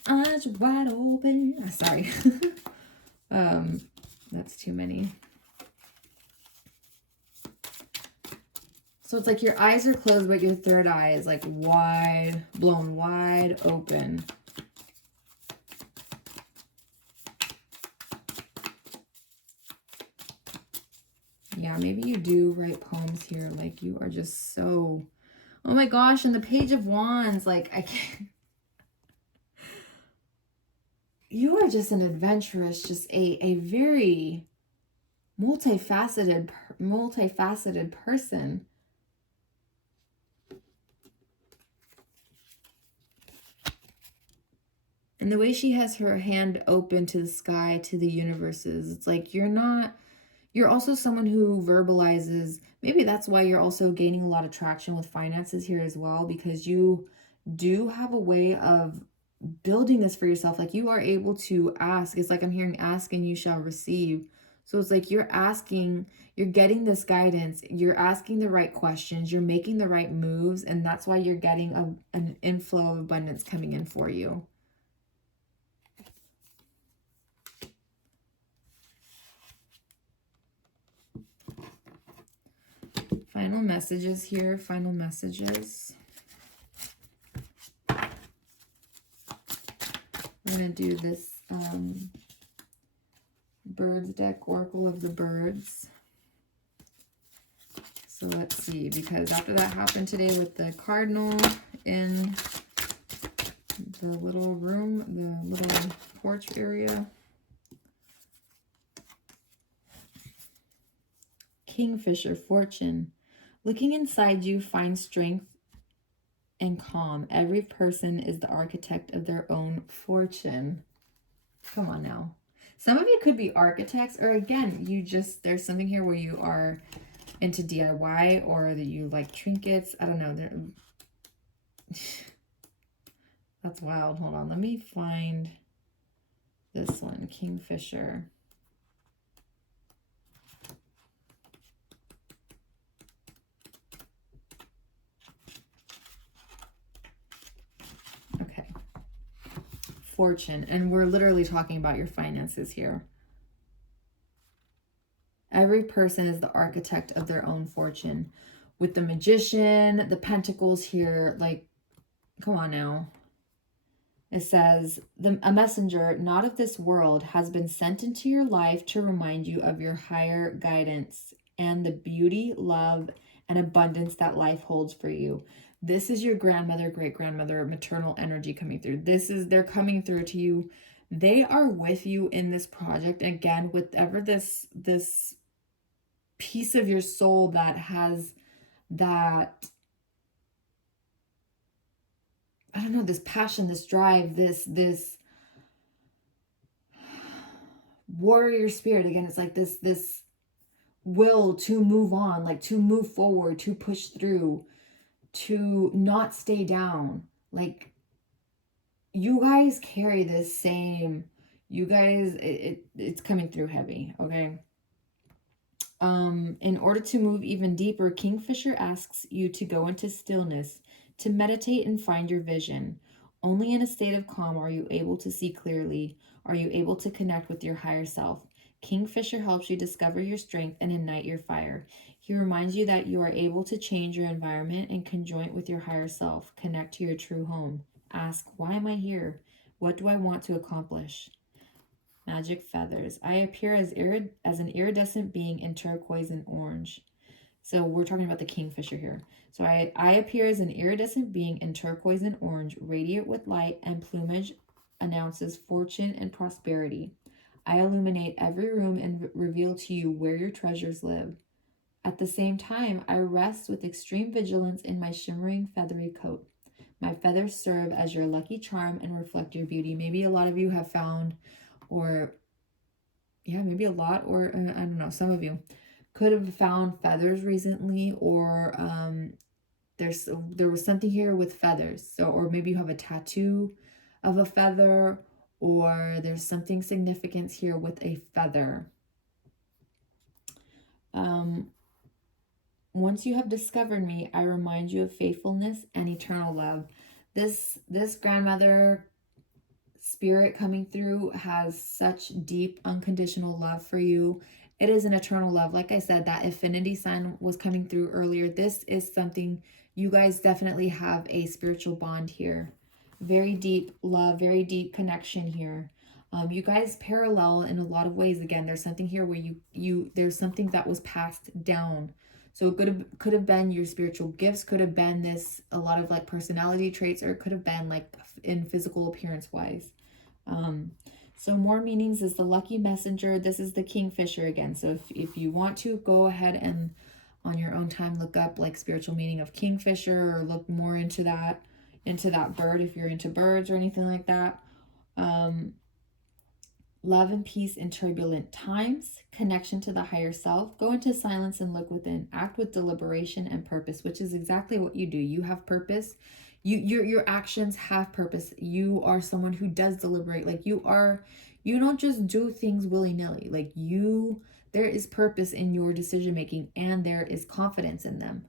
eyes wide open. Sorry. That's too many. So it's like your eyes are closed, but your third eye is like wide, blown wide open. Yeah, maybe you do write poems here. Like you are just so, oh my gosh. And the Page of Wands, like I can't. You are just an adventurous, just a very multifaceted person. And the way she has her hand open to the sky, to the universes, it's like you're also someone who verbalizes. Maybe that's why you're also gaining a lot of traction with finances here as well, because you do have a way of building this for yourself. Like you are able to ask. It's like I'm hearing ask and you shall receive. So it's like you're asking, you're getting this guidance, you're asking the right questions, you're making the right moves, and that's why you're getting an inflow of abundance coming in for you. Final messages here, final messages. We're going to do this birds deck, Oracle of the Birds. So let's see, because after that happened today with the cardinal in the little room, the little porch area. Kingfisher, fortune. Looking inside you, find strength and calm. Every person is the architect of their own fortune. Come on now. Some of you could be architects, or again, there's something here where you are into DIY, or that you like trinkets. I don't know. That's wild. Hold on. Let me find this one. Kingfisher. Okay. Fortune. And we're literally talking about your finances here. Every person is the architect of their own fortune. with the Magician, the Pentacles here, like, come on now. It says, a messenger not of this world has been sent into your life to remind you of your higher guidance and the beauty, love, and abundance that life holds for you. This is your grandmother, great-grandmother, maternal energy coming through. They're coming through to you. They are with you in this project. Again, whatever this piece of your soul that has that, I don't know, this passion, this drive, this warrior spirit. Again, it's like this will to move on, like to move forward, to push through, to not stay down. Like, you guys carry this same, you guys, it's coming through heavy, okay? In order to move even deeper, Kingfisher asks you to go into stillness, to meditate and find your vision. Only in a state of calm are you able to see clearly, are you able to connect with your higher self. Kingfisher helps you discover your strength and ignite your fire. He reminds you that you are able to change your environment and conjoint with your higher self. Connect to your true home. Ask, why am I here? What do I want to accomplish? Magic feathers. I appear as an iridescent being in turquoise and orange. So we're talking about the Kingfisher here. So I appear as an iridescent being in turquoise and orange, radiant with light, and plumage announces fortune and prosperity. I illuminate every room and reveal to you where your treasures live. At the same time, I rest with extreme vigilance in my shimmering feathery coat. My feathers serve as your lucky charm and reflect your beauty. Maybe a lot of you have found, or yeah, maybe a lot, or I don't know, some of you could have found feathers recently, or there was something here with feathers. So, or maybe you have a tattoo of a feather, or there's something significant here with a feather. Once you have discovered me, I remind you of faithfulness and eternal love. This grandmother spirit coming through has such deep unconditional love for you. It is an eternal love. Like I said, that affinity sign was coming through earlier. This is something, you guys definitely have a spiritual bond here. Very deep love, very deep connection here. You guys parallel in a lot of ways. Again, there's something here where there's something that was passed down. So it could have been your spiritual gifts, could have been this, a lot of like personality traits, or it could have been like in physical appearance wise. So more meanings is the lucky messenger. This is the Kingfisher again. So if you want to, go ahead and on your own time look up like spiritual meaning of Kingfisher, or look more into that bird if you're into birds or anything like that. Love and peace in turbulent times, connection to the higher self, go into silence and look within, act with deliberation and purpose, which is exactly what you do. You have purpose. Your actions have purpose. You are someone who does deliberate. Like you don't just do things willy-nilly. Like there is purpose in your decision making, and there is confidence in them.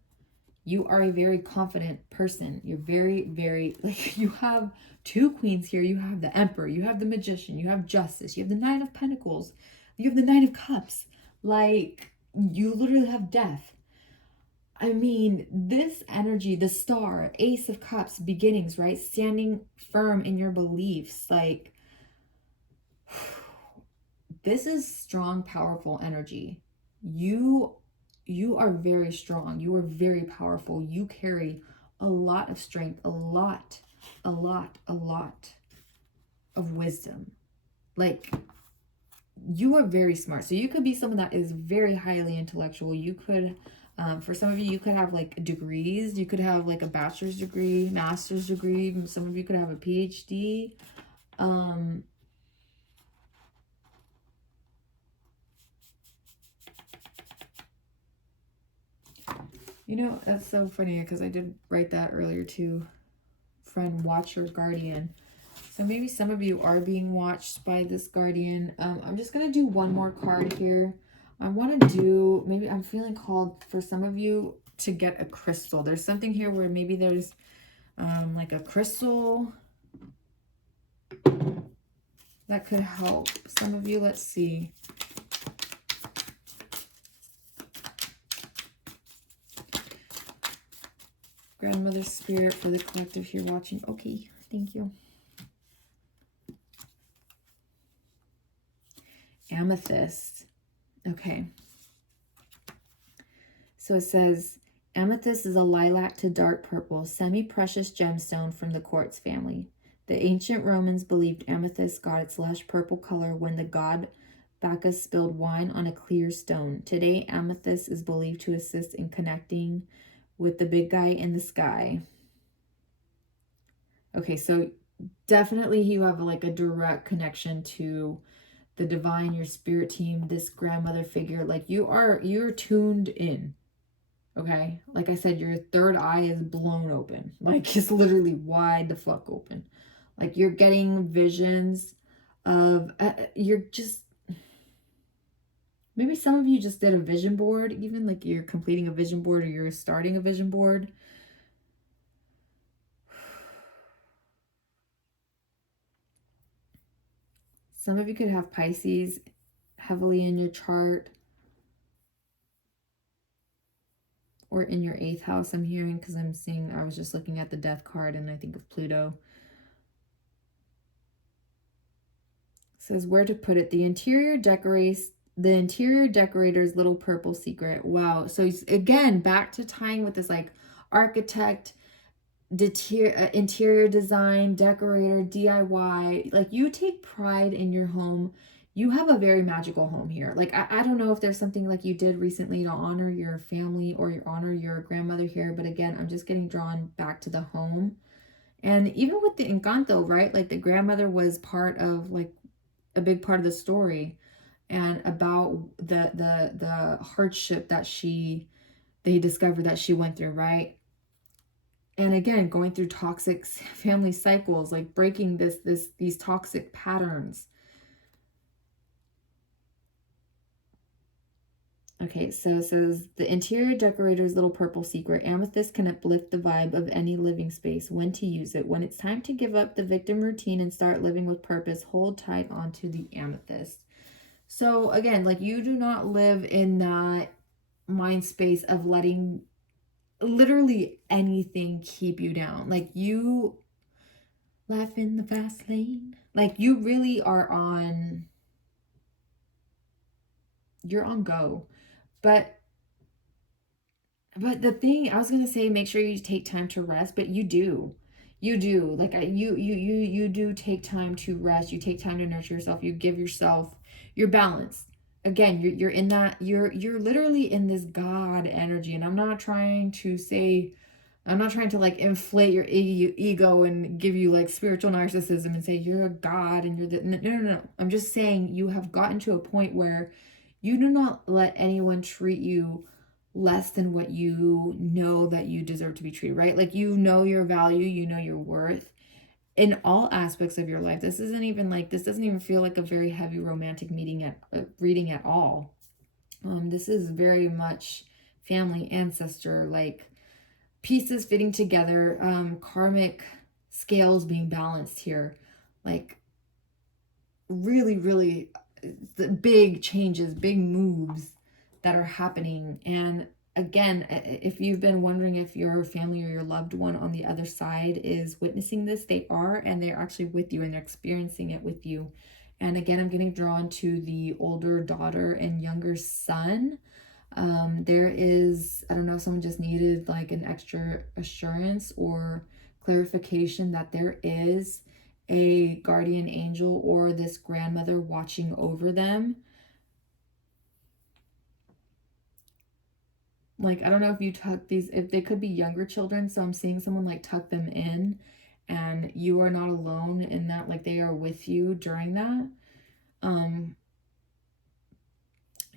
You are a very confident person. You're very, very, like, you have two queens here. You have the Emperor, you have the Magician, you have Justice, you have the Nine of Pentacles, you have the Nine of Cups. Like, you literally have Death. I mean, this energy, the Star, Ace of Cups, beginnings, right? Standing firm in your beliefs. Like, this is strong, powerful energy. You are very strong. You are very powerful. You carry a lot of strength, a lot of wisdom. Like, you are very smart. So you could be someone that is very highly intellectual. You could, for some of you, you could have like degrees. You could have like a bachelor's degree, master's degree. Some of you could have a PhD. You know, that's so funny because I did write that earlier too. Friend, watch your guardian. So maybe some of you are being watched by this guardian. I'm just going to do one more card here. I want to do, maybe I'm feeling called for some of you to get a crystal. There's something here where maybe there's like a crystal that could help some of you. Let's see. grandmother spirit for the collective here watching. Okay, thank you. Amethyst. Okay. So it says, amethyst is a lilac to dark purple, semi-precious gemstone from the quartz family. The ancient Romans believed amethyst got its lush purple color when the god Bacchus spilled wine on a clear stone. Today, amethyst is believed to assist in connecting with the big guy in the sky. Okay, so definitely you have like a direct connection to the divine, your spirit team, this grandmother figure. Like you're tuned in. Okay, like I said, your third eye is blown open. Like it's literally wide the fuck open. Like you're getting visions of you're just, maybe some of you just did a vision board, even like you're completing a vision board or you're starting a vision board. Some of you could have Pisces heavily in your chart or in your 8th house, I'm hearing, because I'm seeing, I was just looking at the death card and I think of Pluto. It says where to put it. The interior decorator's little purple secret. Wow. So again, back to tying with this like architect, interior design, decorator, DIY. Like you take pride in your home. You have a very magical home here. Like I don't know if there's something like you did recently to honor your family or you honor your grandmother here, but again, I'm just getting drawn back to the home. And even with the Encanto, right? Like the grandmother was part of like a big part of the story, and about the hardship that they discovered that she went through, right? And again, going through toxic family cycles, like breaking these toxic patterns. Okay, so it says the interior decorator's little purple secret. Amethyst can uplift the vibe of any living space. When to use it. When it's time to give up the victim routine and start living with purpose, hold tight onto the amethyst. So again, like you do not live in that mind space of letting literally anything keep you down. Like you life in the fast lane. Like you really are you're on go. But the thing I was gonna say, make sure you take time to rest, but you do. Like you do take time to rest. You take time to nurture yourself. You give yourself, you're balanced. Again, you're in that, you're literally in this God energy, and I'm not trying to like inflate your ego and give you like spiritual narcissism and say you're a god and you're the no. I'm just saying you have gotten to a point where you do not let anyone treat you less than what you know that you deserve to be treated, right? Like you know your value, you know your worth in all aspects of your life. This doesn't even feel like a very heavy romantic reading at all. This is very much family, ancestor, like pieces fitting together, karmic scales being balanced here, like really, really the big changes, big moves that are happening. And again, if you've been wondering if your family or your loved one on the other side is witnessing this, they are, and they're actually with you and they're experiencing it with you. And again, I'm getting drawn to the older daughter and younger son. There is, I don't know, someone just needed like an extra assurance or clarification that there is a guardian angel or this grandmother watching over them. Like, I don't know if you tuck these, if they could be younger children. So I'm seeing someone like tuck them in and you are not alone in that, like they are with you during that.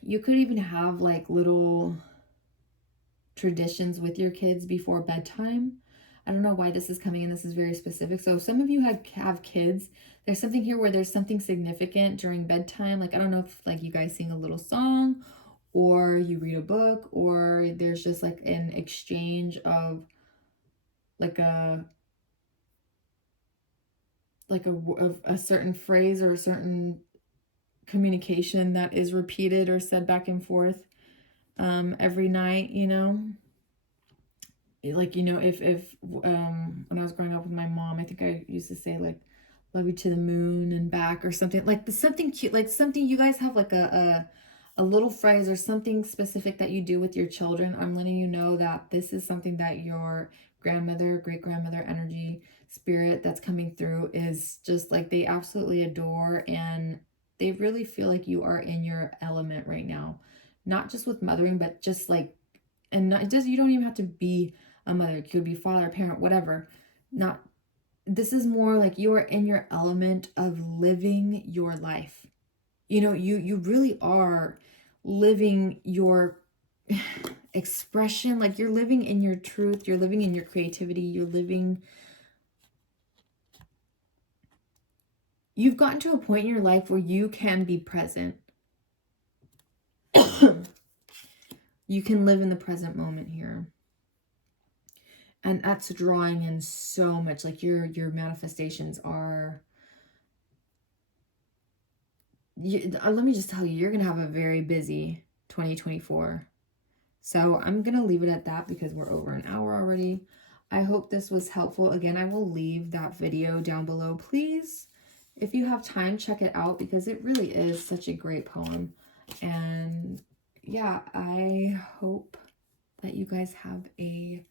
You could even have like little traditions with your kids before bedtime. I don't know why this is coming in. This is very specific. So some of you have kids. There's something here where there's something significant during bedtime. Like, I don't know if like you guys sing a little song or you read a book, or there's just like an exchange of like a certain phrase or a certain communication that is repeated or said back and forth every night, you know. like, you know, if when I was growing up with my mom, I think I used to say like love you to the moon and back or something, like something cute, like something you guys have like a little phrase or something specific that you do with your children. I'm letting you know that this is something that your grandmother, great grandmother energy spirit that's coming through is just like they absolutely adore, and they really feel like you are in your element right now, not just with mothering, but just like, and not, it does, you don't even have to be a mother, it could be father, parent, whatever. Not, this is more like you are in your element of living your life. You know, you really are living your expression, like you're living in your truth, you're living in your creativity, you're living, you've gotten to a point in your life where you can be present. You can live in the present moment here, and that's drawing in so much, like your manifestations are, let me just tell you, you're gonna have a very busy 2024. So I'm gonna leave it at that because we're over an hour already. I hope this was helpful. Again, I will leave that video down below. Please, if you have time, check it out because it really is such a great poem. And yeah, I hope that you guys have a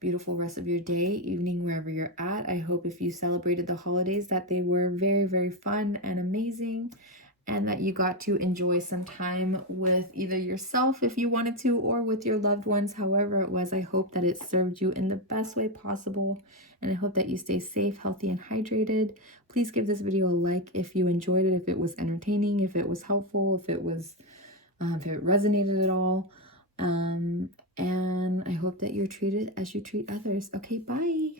beautiful rest of your day, evening, wherever you're at. I hope if you celebrated the holidays that they were very, very fun and amazing, and that you got to enjoy some time with either yourself if you wanted to, or with your loved ones, however it was. I hope that it served you in the best way possible, and I hope that you stay safe, healthy, and hydrated. Please give this video a like if you enjoyed it, if it was entertaining, if it was helpful, if it resonated at all. And I hope that you're treated as you treat others. Okay, bye.